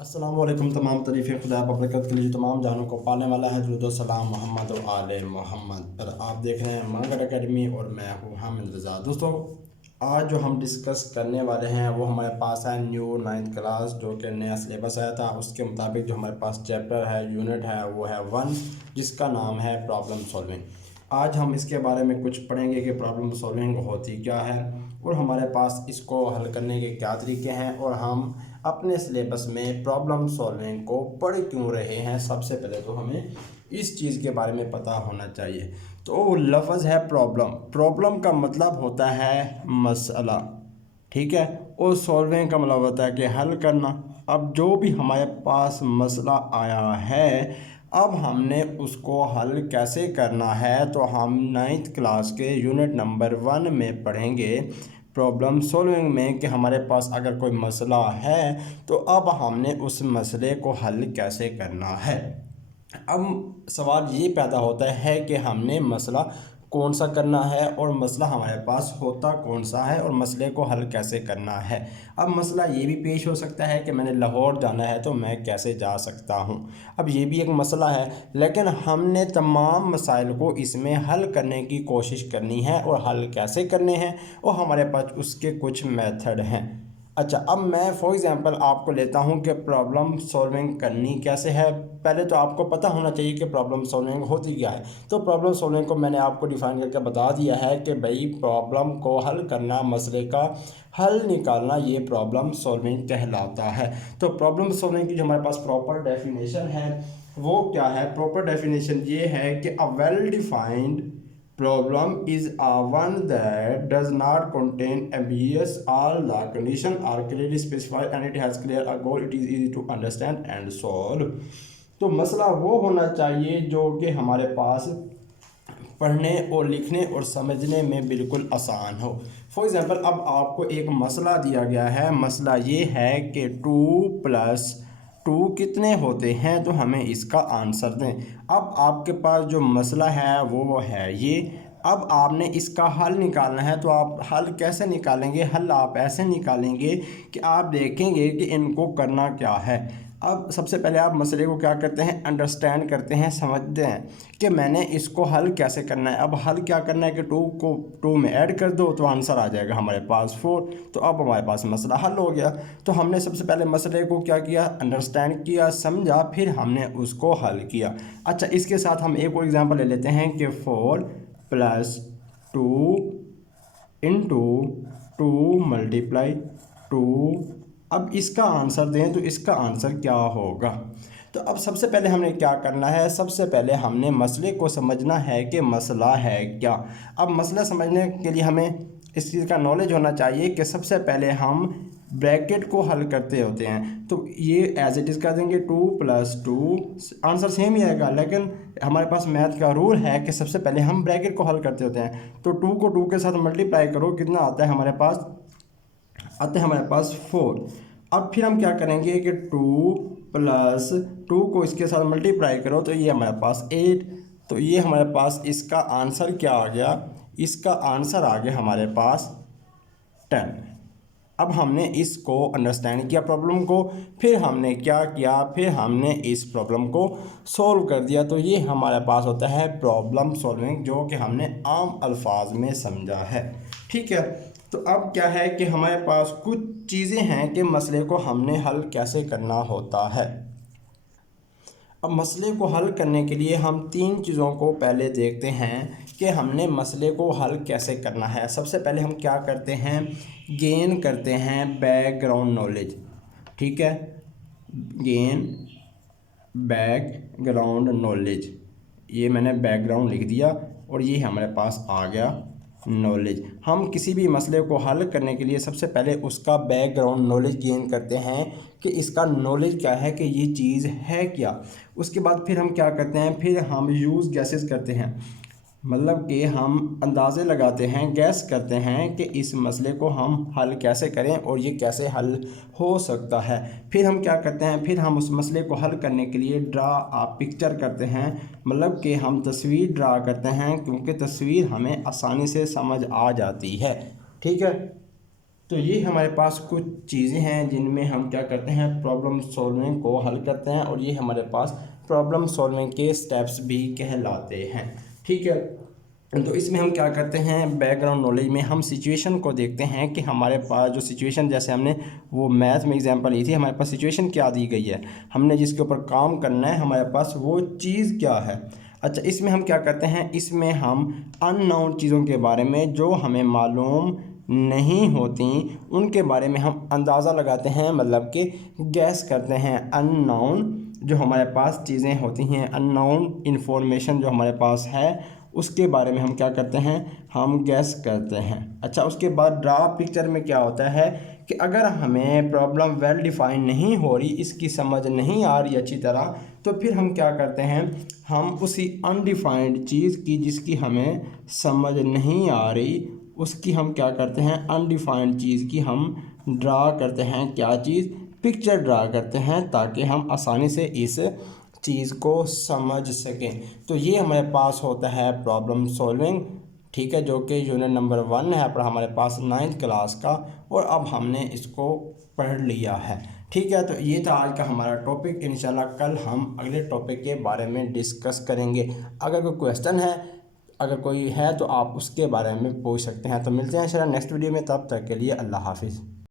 अस्सलाम वालेकुम। तमाम तारीफ़ें खुदा बरकत के लिए जो तमाम जानों को पालने वाला है। दुरूद व सलाम मोहम्मद व आले मोहम्मद पर। आप देख रहे हैं मांगट अकेडमी और मैं हूँ हामिद रज़ा। दोस्तों, आज जो हम डिस्कस करने वाले हैं वो हमारे पास है न्यू 9th क्लास, जो कि नया सिलेबस आया था। उसके मुताबिक जो हमारे पास चैप्टर है, यूनिट है, वो है 1, जिसका नाम है प्रॉब्लम सॉल्विंग। आज हम इसके बारे में कुछ पढ़ेंगे कि प्रॉब्लम सॉल्विंग होती क्या है और हमारे पास इसको हल करने के क्या तरीके हैं, और हम अपने सिलेबस में प्रॉब्लम सॉल्विंग को पढ़ क्यों रहे हैं। सबसे पहले तो हमें इस चीज़ के बारे में पता होना चाहिए। तो लफ्ज़ है प्रॉब्लम। प्रॉब्लम का मतलब होता है मसला, ठीक है, और सॉल्विंग का मतलब होता है कि हल करना। अब जो भी हमारे पास मसला आया है, अब हमने उसको हल कैसे करना है, तो हम 9th क्लास के यूनिट नंबर 1 में पढ़ेंगे प्रॉब्लम सॉल्विंग में कि हमारे पास अगर कोई मसला है तो अब हमने उस मसले को हल कैसे करना है। अब सवाल ये पैदा होता है कि हमने मसला कौन सा करना है और मसला हमारे पास होता कौन सा है और मसले को हल कैसे करना है। अब मसला ये भी पेश हो सकता है कि मैंने लाहौर जाना है तो मैं कैसे जा सकता हूँ। अब ये भी एक मसला है, लेकिन हमने तमाम मसाइल को इसमें हल करने की कोशिश करनी है, और हल कैसे करने हैं और हमारे पास उसके कुछ मेथड हैं। अच्छा, अब मैं फॉर एग्ज़ाम्पल आपको लेता हूँ कि प्रॉब्लम सॉल्विंग करनी कैसे है। पहले तो आपको पता होना चाहिए कि प्रॉब्लम सॉल्विंग होती क्या है। तो प्रॉब्लम सॉल्विंग को मैंने आपको डिफ़ाइन करके बता दिया है कि भाई प्रॉब्लम को हल करना, मसले का हल निकालना, ये प्रॉब्लम सॉल्विंग कहलाता है। तो प्रॉब्लम सॉल्विंग की जो हमारे पास प्रॉपर डेफिनेशन है वो क्या है। प्रॉपर डेफिनेशन ये है कि a well defined problem is one that does not contain ambiguous, all the conditions are clearly specified and it has clear a goal, it is easy to understand and solve। तो मसला वो होना चाहिए जो कि हमारे पास पढ़ने और लिखने और समझने में बिल्कुल आसान हो। फॉर एग्ज़ाम्पल, अब आपको एक मसला दिया गया है। मसला ये है कि 2+2 कितने होते हैं, तो हमें इसका आंसर दें। अब आपके पास जो मसला है वो है ये। अब आपने इसका हल निकालना है, तो आप हल कैसे निकालेंगे। हल आप ऐसे निकालेंगे कि आप देखेंगे कि इनको करना क्या है। अब सबसे पहले आप मसले को क्या करते हैं, अंडरस्टैंड करते हैं, समझते हैं कि मैंने इसको हल कैसे करना है। अब हल क्या करना है कि 2 को 2 में ऐड कर दो तो आंसर आ जाएगा हमारे पास 4। तो अब हमारे पास मसला हल हो गया। तो हमने सबसे पहले मसले को क्या किया, अंडरस्टैंड किया, समझा, फिर हमने उसको हल किया। अच्छा, इसके साथ हम एक और एग्जांपल ले लेते हैं कि 4+2 इंटू 2 मल्टीप्लाई 2। अब इसका आंसर दें तो इसका आंसर क्या होगा। तो अब सबसे पहले हमने क्या करना है, सबसे पहले हमने मसले को समझना है कि मसला है क्या। अब मसला समझने के लिए हमें इस चीज़ का नॉलेज होना चाहिए कि सबसे पहले हम ब्रैकेट को हल करते होते हैं। तो ये एज इट इज़ कर देंगे 2+2, आंसर सेम ही आएगा, लेकिन हमारे पास मैथ का रूल है कि सबसे पहले हम ब्रैकेट को हल करते होते हैं। तो 2 को 2 के साथ मल्टीप्लाई करो, कितना आता है हमारे पास, आते हैं हमारे पास 4। अब फिर हम क्या करेंगे कि 2+2 को इसके साथ मल्टीप्लाई करो तो ये हमारे पास 8। तो ये हमारे पास इसका आंसर क्या आ गया, इसका आंसर आ गया हमारे पास 10। अब हमने इसको अंडरस्टैंड किया प्रॉब्लम को, फिर हमने क्या किया, फिर हमने इस प्रॉब्लम को सॉल्व कर दिया। तो ये हमारे पास होता है प्रॉब्लम सॉल्विंग, जो कि हमने आम अल्फाज में समझा है। ठीक है, तो अब क्या है कि हमारे पास कुछ चीज़ें हैं कि मसले को हमने हल कैसे करना होता है। अब मसले को हल करने के लिए हम 3 चीज़ों को पहले देखते हैं कि हमने मसले को हल कैसे करना है। सबसे पहले हम क्या करते हैं, गेन करते हैं बैकग्राउंड नॉलेज। ठीक है, गेन बैकग्राउंड नॉलेज, ये मैंने बैकग्राउंड लिख दिया और ये हमारे पास आ गया नॉलेज। हम किसी भी मसले को हल करने के लिए सबसे पहले उसका बैकग्राउंड नॉलेज गेन करते हैं कि इसका नॉलेज क्या है, कि ये चीज़ है क्या। उसके बाद फिर हम क्या करते हैं, फिर हम यूज़ गैसेस करते हैं, मतलब कि हम अंदाज़े लगाते हैं, गैस करते हैं कि इस मसले को हम हल कैसे करें और ये कैसे हल हो सकता है। फिर हम क्या करते हैं, फिर हम उस मसले को हल करने के लिए पिक्चर करते हैं, मतलब कि हम तस्वीर ड्रा करते हैं, क्योंकि तस्वीर हमें आसानी से समझ आ जाती है। ठीक है, तो ये हमारे पास कुछ चीज़ें हैं जिनमें हम क्या करते हैं, प्रॉब्लम सॉल्विंग को हल करते हैं, और ये हमारे पास प्रॉब्लम सॉल्विंग के स्टेप्स भी कहलाते हैं। ठीक है, तो इसमें हम क्या करते हैं, बैकग्राउंड नॉलेज में हम सिचुएशन को देखते हैं कि हमारे पास जो सिचुएशन, जैसे हमने वो मैथ में एग्जांपल ली थी, हमारे पास सिचुएशन क्या दी गई है, हमने जिसके ऊपर काम करना है, हमारे पास वो चीज़ क्या है। अच्छा, इसमें हम क्या करते हैं, इसमें हम अननोन चीज़ों के बारे में जो हमें मालूम नहीं होती उनके बारे में हम अंदाज़ा लगाते हैं, मतलब कि गैस करते हैं। अननोन जो हमारे पास चीज़ें होती हैं, अननोन इन्फॉर्मेशन जो हमारे पास है, उसके बारे में हम क्या करते हैं, हम गैस करते हैं। अच्छा, उसके बाद ड्रा पिक्चर में क्या होता है कि अगर हमें प्रॉब्लम वेल डिफाइन नहीं हो रही, इसकी समझ नहीं आ रही अच्छी तरह, तो फिर हम क्या करते हैं, हम उसी अनडिफाइंड चीज़ की जिसकी हमें समझ नहीं आ रही, उसकी हम क्या करते हैं, अनडिफाइंड चीज़ की हम ड्रा करते हैं, क्या चीज़, पिक्चर ड्रा करते हैं, ताकि हम आसानी से इस चीज़ को समझ सकें। तो ये हमारे पास होता है प्रॉब्लम सॉल्विंग। ठीक है, जो कि यूनिट नंबर 1 है पर हमारे पास 9th क्लास का, और अब हमने इसको पढ़ लिया है। ठीक है, तो ये था आज का हमारा टॉपिक। इंशाल्लाह कल हम अगले टॉपिक के बारे में डिस्कस करेंगे। अगर कोई क्वेश्चन है, अगर कोई है, तो आप उसके बारे में पूछ सकते हैं। तो मिलते हैं इंशाल्लाह नेक्स्ट वीडियो में, तब तक के लिए अल्लाह हाफिज़।